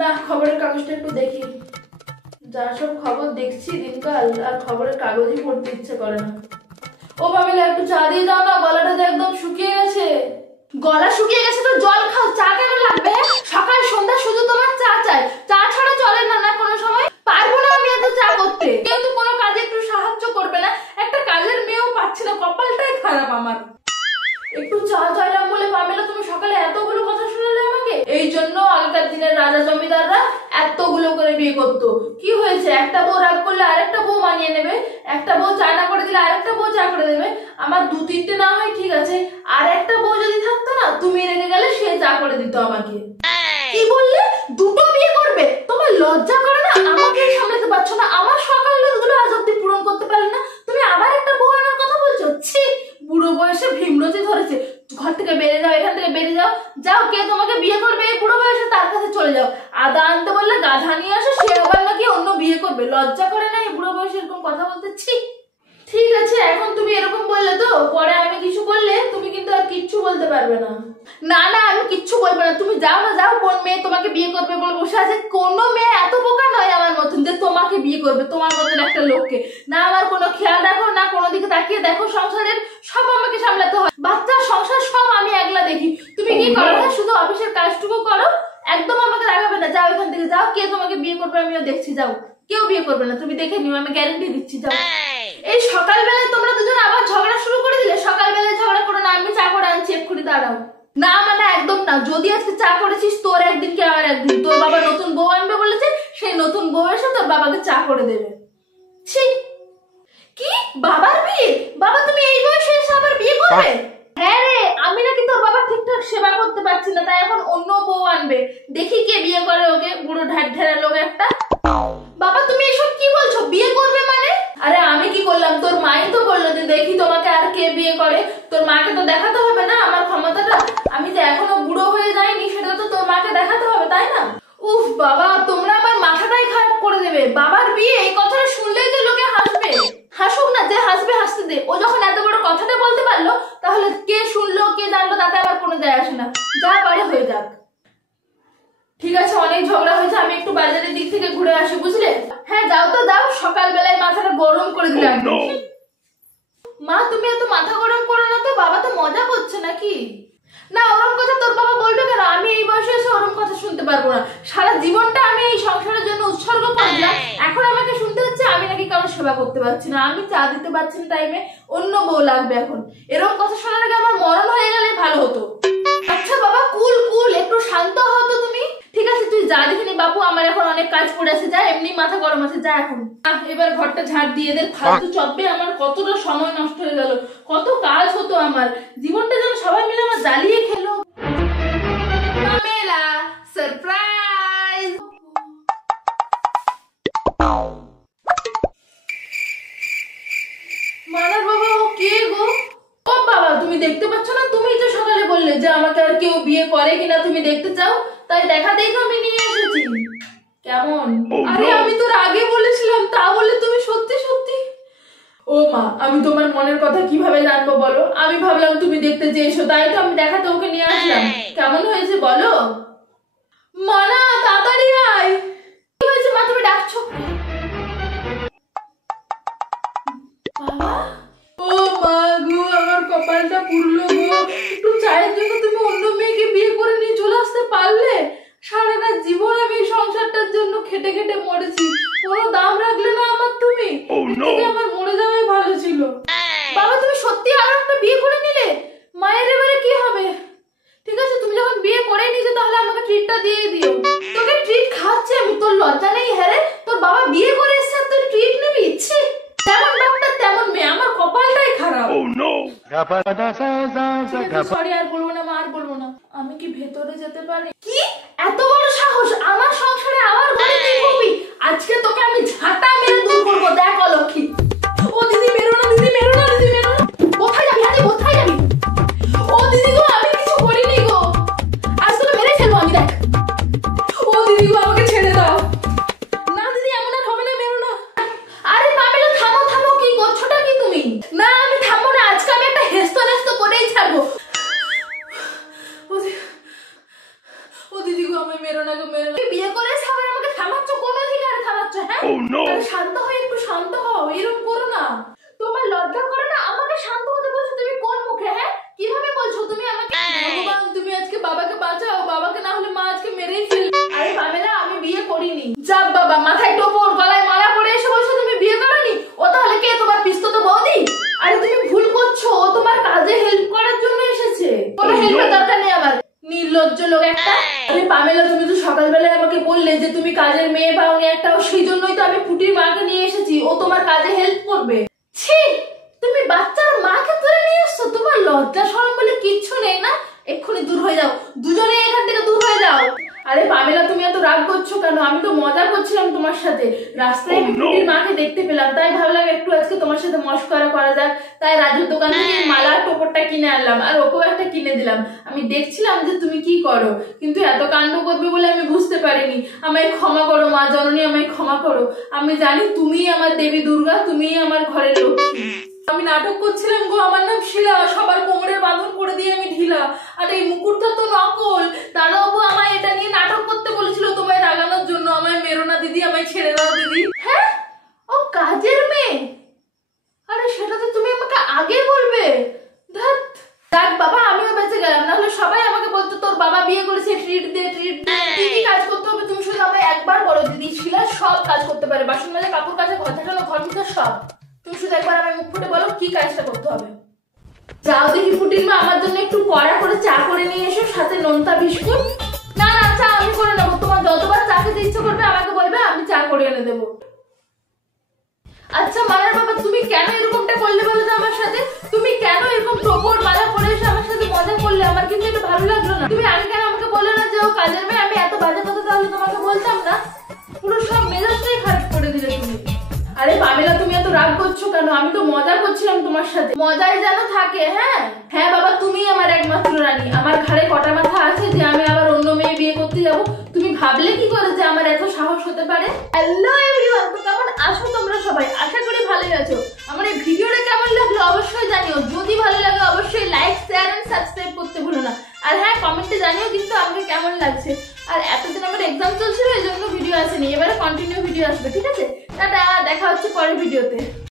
না, খবরের কাগজটা একটু দেখি। যা সব খবর দেখছি দিনকাল, আর খবরের কাগজই পড়তে ইচ্ছে করে না। ও পামেলা, একটু চা দিয়ে দাও না, গলাটা তো একদম শুকিয়ে গেছে। গলা শুকিয়ে গেছে তো জল খাও, চা কেন লাগবে? সকাল সন্ধ্যা শুধু তোমার চা চাই, চা ছাড়া চলে না না কোনো সময়। পারবো না আমি এত চা করতে, কেউ তো কোনো কাজে একটু সাহায্য করবে না। একটা কাজের মেয়েও পাচ্ছি না, কপালটাই খারাপ আমার। একটু চা চাইলাম বলে পামেলা তুমি সকালে এতগুলো কথা শুনালে আমাকে। এই জন্য আগেকার দিনের রাজা জমিদাররা এতগুলো করে বিয়ে করতো। কি হয়েছে, একটা বউ রাগ করলে আরেকটা বউ মানিয়ে নেবে, একটা বউ চা না করে দিলে আরেকটা বউ চা করে দেবে। আমার দু তিনটে না হয় ঠিক আছে, আর একটা বউ যদি থাকতো না, তুমি রেগে গেলে সে চা করে দিত আমাকে। কি বললে, দুটো বিয়ে করবে? তোমার লজ্জা করে না? আমাকে সামলাতে পারছো না, আমার সকালের গুলো আজ অব্দি পূরণ করতে পারলে না, তুমি আবার একটা বউ আনার কথা বলছো? ছি, বুড়ো বয়সে ভীমরতি ধরেছে। ঘর থেকে বেরিয়ে যাও, এখান থেকে বেরিয়ে যাও। যাও, কে তোমাকে বিয়ে করবে এই বুড়ো বয়সে তার কাছে চলে যাও। আদা আনতে বললে গাধা নিয়ে আসো, সে আবার নাকি অন্য বিয়ে করবে। লজ্জা করে না এই বুড়ো বয়সে এরকম কথা বলতে? ছি। ঠিক আছে, এখন তুমি এরকম বললে তো, পরে আমি কিছু বললে তুমি কিন্তু আর কিচ্ছু বলতে পারবে না। না না, আমি কিচ্ছু বলবো না, তুমি যাও না, যাও। কোন মেয়ে তোমাকে বিয়ে করবে বলে বসে আছে? কোনো মেয়ে এত বোকা নয় আমার মতন যে তোমাকে বিয়ে করবে, তোমার মতন একটা লোককে। না আমার কোনো খেয়াল রাখো, না কোনো দিকে তাকিয়ে দেখো, সংসারের সব আমাকে সামলাতে হয়। বাচ্চা সংসার সব আমি একলা দেখি। তুমি কি করো না, শুধু অফিসের কাজটুকু করো। একদম আমাকে রাগাবে না, যাও এখান থেকে, যাও। কে তোমাকে বিয়ে করবে আমিও দেখছি, যাও। কেউ বিয়ে করবে না, তুমি দেখে নিও, আমি গ্যারান্টি দিচ্ছি, যাও। এই সকালবেলায় তোমরা দুজন আবার ঝগড়া শুরু করে দিলে। সকালবেলায় ঝগড়া করো না, আমি চা করে আনছি, এক্ষুনি দাঁড়াও। না মানে একদম না, যদি আজকে চা করেছিস তোর একদিন কি আমার একদিন। তোর বাবা নতুন বউ আনবে বলেছে, সেই নতুন বউ এসে তোর বাবাকে চা করে দেবে। ছি। কি, বাবার বিয়ে? বাবা তুমি এই বয়সে এসে আবার বিয়ে করবে? হ্যাঁ রে, আমি নাকি তোর বাবা ঠিকঠাক সেবা করতে পারছি না, তাই এখন অন্য বউ আনবে। দেখি কে বিয়ে করে ওকে, বুড়ো ঢাট ঢেরা লোক একটা। বাবা তুমি এসব কি বলছো, বিয়ে করবে মানে? আরে আমি কি করলাম, তোর মাই তো বললো যে দেখি তোমাকে আর কে বিয়ে করে। তোর মাকে তো দেখাতে হবে না আমার ক্ষমতাটা। আমি যে এখনো বুড়ো হয়ে যাইনি সেটা তো তোর মাকে দেখাতে হবে, তাই না? উফ বাবা, তোমরা আমার মাথাটাই খারাপ করে দেবে। বাবার বিয়ে, এই কথাটা শুনলেই যে লোকে হাসবে। হাসুক না, যে হাসবে হাসতে দে। ও যখন এত বড় কথাটা বলতে পারলো, তাহলে কে শুনলো কে জানলো তাতে আবার কোনো যায় আসে না। যা পারে হয়ে যাক। ঠিক আছে, অনেক ঝগড়া হয়েছে, আমি একটু বাজারের দিক থেকে ঘুরে আসি, বুঝলে? হ্যাঁ যাও তো, দাও। সকালবেলায় মাথাটা গরম করে দিলাম। মা তুমি এত মাথা গরম করো না তো, বাবা তো মজা করছে নাকি? না, ওরম কথা তোর বাবা বলবে কেন? আমি এই বয়সে এসে ওরম কথা শুনতে পারবো না। সারা জীবনটা আমি এই সংসারের জন্য উৎসর্গ করে দিলাম, এখন আমাকে শুনতে হচ্ছে আমি নাকি কারো সেবা করতে পারছি না, আমি চা দিতে পারছি না টাইমে, অন্য বউ লাগবে এখন। এরকম কথা শোনার আগে আমার মরণ হয়ে গেলে ভালো হতো। আচ্ছা বাবা, কুল কুল, একটু শান্ত হও তো তুমি। ঠিক আছে তুই যা, দেখিনি বাবু, আমার এখন অনেক কাজ পড়ে আছে, যা। এমনি মাথা গরম আছে, যা এখন। এবার ঘরটা ঝাড় দিয়ে এদের ফালতু চব্বে আমার কতটা সময় নষ্ট হয়ে গেল, কত কাজ হতো আমার। জীবনটা যেন সবাই মিলে আমার জ্বালিয়ে খেলো। Pamela, surprise. মানার বাবা, ও কে গো? ও বাবা, তুমি দেখতে পাচ্ছ না? তুমি তো সকালে বললে যে আমাকে আর কেউ বিয়ে করে কিনা তুমি দেখতে চাও, তাই দেখাতেই তো আমি নিয়ে এসেছি। কেমন? আরে আমি তোর আগে বলেছিলাম, তা বলে তুমি সত্যি সত্যি? ও মা, আমি তোমার মনের কথা কিভাবে জানবো বলো? আমি ভাবলাম তুমি দেখতে চেয়েছো, তাই তো আমি দেখাতে ওকে নিয়ে আসলাম। কেমন হয়েছে বলো? মানা তাড়াতাড়ি আয়। কি হয়েছে মা, তুমি ডাকছো? বাবা, ও মা গো, আমার কপালটা পুরলো গো। একটু চায়ের জন্য তুমি অন্য মেয়েকে বিয়ে করে নিয়ে চলে আসতে পারলে? সারাটা জীবন আমি এই সংসারটার জন্য খেটে খেটে মরেছি, কোনো দাম রাখলে না আমার তুমি। আমার মরে যাওয়াই ভালো ছিল। বাবা তুমি সত্যি আরো একটা বিয়ে করে নিলে? মায়ের এবারে কি হবে? ঠিক আছে, তুমি যখন বিয়ে করে নিয়েছো তাহলে আমাকে ট্রিটটা দিয়ে দিও। তোকে ট্রিট খাচ্ছি আমি, তোর লজ্জা নেই? হ্যাঁ রে, তোর বাবা বিয়ে করে এসছে আর তুই ট্রিট নিবি? ইচ্ছে তেমন ডাক্তার তেমন মেয়ে, আমার কপালটাই খারাপ। সরি, আর বলবো না মা, আর বলবো না। আমি কি ভেতরে যেতে পারি? কি এত বড় সাহস, আমার সংসারে আমার ঘরে তুই করবি? আজকে তোকে আমি ঝাঁটা মেরে দূর করবো, দেখ অলক্ষী। ও দিদি মেরো না, দিদি মেরো না, দিদি মেরো না। কোথায় যাবি? আরে কোথায় যাবি? ও দিদি গো, আমি কিছু করিনি গো, আজ তোকে মেরে ফেলবো আমি, দেখ। ও দিদি গো, আমাকে ছেড়ে দাও। না দিদি, এমন আর হবে না, মেরো না। আরে পামেলা, থামো থামো, কি করছোটা কি তুমি? না আমি থামবো না, আজকে আমি একটা হেস্ত নেস্ত করেই ছাড়বো। ও দিদি গো, আমায় মেরো না গো, মেরো না। বিয়ে করে শান্ত হও, একটু শান্ত হও, এরকম করো না। তোমার লজ্জা করে না? আমাকে শান্ত হতে বলছো তুমি কোন মুখে? হ্যাঁ, কিভাবে বলছো তুমি আমাকে? ভগবান, তুমি আজকে বাবাকে বাঁচাও, বাবাকে না হলে মা আজকে মেরেই ফেলবে। আরে পামেলা, আমি বিয়ে করিনি। যাব বাবা, মাথায় টোপর, গলায় মালা পরে এসে বলছো তুমি বিয়ে করোনি? ও তাহলে কে, তোমার পিস্তত বৌদি? আরে তুমি ভুল করছো, ও তোমার কাজে হেল্প করার জন্য এসেছে। কোনো হেল্পের দরকার নেই আমার, নির্লজ্জ লোক একটা। আরে পামেলা, তুমি তো সকালবেলায় আমাকে বললে যে তুমি কাজের মেয়ে পাওনি একটাও, সেই জন্যই তো আমি ফুটির মাকে নিয়ে এসেছি, ও তোমার কাজে হেল্প করবে। ছি, তুমি বাচ্চার মাকে তুলে নিয়ে এসছো? তোমার লজ্জা শরম বলে কিচ্ছু নেই না? এক্ষুনি দূর হয়ে যাও, দুজনে এখান থেকে দূর হয়ে যাও। আরে পামেলা, তুমি এত রাগ করছো কেন? আমি তো মজা করছিলাম তোমার সাথে। রাস্তায় আমি ফুটির মাকে দেখতে পেলাম, তাই ভাবলাম একটু আজকে তোমার সাথে মশকরা করা যাক। তাই রাজুর দোকান থেকে মালার টোপরটা কিনে আনলাম, আর ওকেও একটা কিনে দিলাম। আমি দেখছিলাম যে তুমি কি করো, কিন্তু এত কাণ্ড করবে বলে আমি বুঝতে পারিনি। আমায় ক্ষমা করো মা জননী, আমায় ক্ষমা করো। আমি জানি তুমিই আমার দেবী দুর্গা, তুমিই আমার ঘরের লক্ষ্মী। আমি নাটক করছিলাম গো, আমার নাম শিলা, সবার কোমরের বাঁধন করে দিয়ে আমি ঢিলা। আর এই মুকুটটা তো নকল। দাদাবাবু আমায় এটা নিয়ে নাটক করতে বলেছিল তোমায় রাগানোর জন্য। আমায় মেরো না দিদি, আমায় ছেড়ে দাও দিদি। হ্যাঁ, ও কাজের মেয়ে? আরে সেটা তো তুমি আমাকে আগে বলবে। ধ্যাৎ, দেখ বাবা, আমিও বেঁচে গেলাম, নাহলে সবাই আমাকে বলতো তোর বাবা বিয়ে করেছে, ট্রিট দে ট্রিট দে। কি কি কাজ করতে হবে তুমি শুধু আমায় একবার বলো দিদি। শিলা সব কাজ করতে পারে, বাসন মাজা, কাপড় কাচা, ঘর ঝাড়ানো, ঘর মুছা, সব। তুমি শুধু একবার আমার মুখ ফুটে বলো কি কাজটা করতে হবে। যাও দেখি ফুটির মা, আমার জন্য একটু কড়া করে চা করে নিয়ে এসো, সাথে নোনতা বিস্কুট। না না, চা আমি করে নেবো, তোমার যতবার চা খেতে ইচ্ছে করবে আমাকে বলবে, আমি চা করে এনে দেবো। আচ্ছা মালার বাবা, তুমি কেন এরকমটা করলে বলো তো আমার সাথে? তুমি কেন এরকম টোপর মালা পরে এসে আমার সাথে মজা করলে? আমার কিন্তু এটা ভালো লাগলো না। তুমি আমি কেন আমাকে বললে না যে ও কাজের মেয়ে? আমি এত বাজে কথা তাহলে তোমাকে বলতাম না। পুরো সব মেজাজটাই খারাপ করে দিলে তুমি। আরে পামেলা, তুমি এত রাগ করছো কেন? আমি তো মজা করছিলাম তোমার সাথে, মজাই যেন থাকে। হ্যাঁ হ্যাঁ বাবা, তুমি আমার একমাত্র রানী। আমার ঘাড়ে কটা মাথা আছে যে আমি আবার অন্য মেয়ে বিয়ে করতে যাব? তুমি ভাবলে কি করে যে আমার এত সাহস হতে পারে? হ্যালো এভরিওয়ান, তো কেমন আছো তোমরা সবাই? আশা করি ভালোই আছো। আমার এই ভিডিওটা কেমন লাগলো অবশ্যই জানিও। যদি ভালো লাগে অবশ্যই লাইক, শেয়ার এন্ড সাবস্ক্রাইব করতে ভুলো না। আর হ্যাঁ, কমেন্টে জানিও কিন্তু আমাকে কেমন লাগছে। আর এতদিন আমার এক্সাম চলছিল, এই জন্য ভিডিও আসেনি। এবারে কন্টিনিউ ভিডিও আসবে, ঠিক আছে? টাটা, দেখা হচ্ছে পরের ভিডিওতে।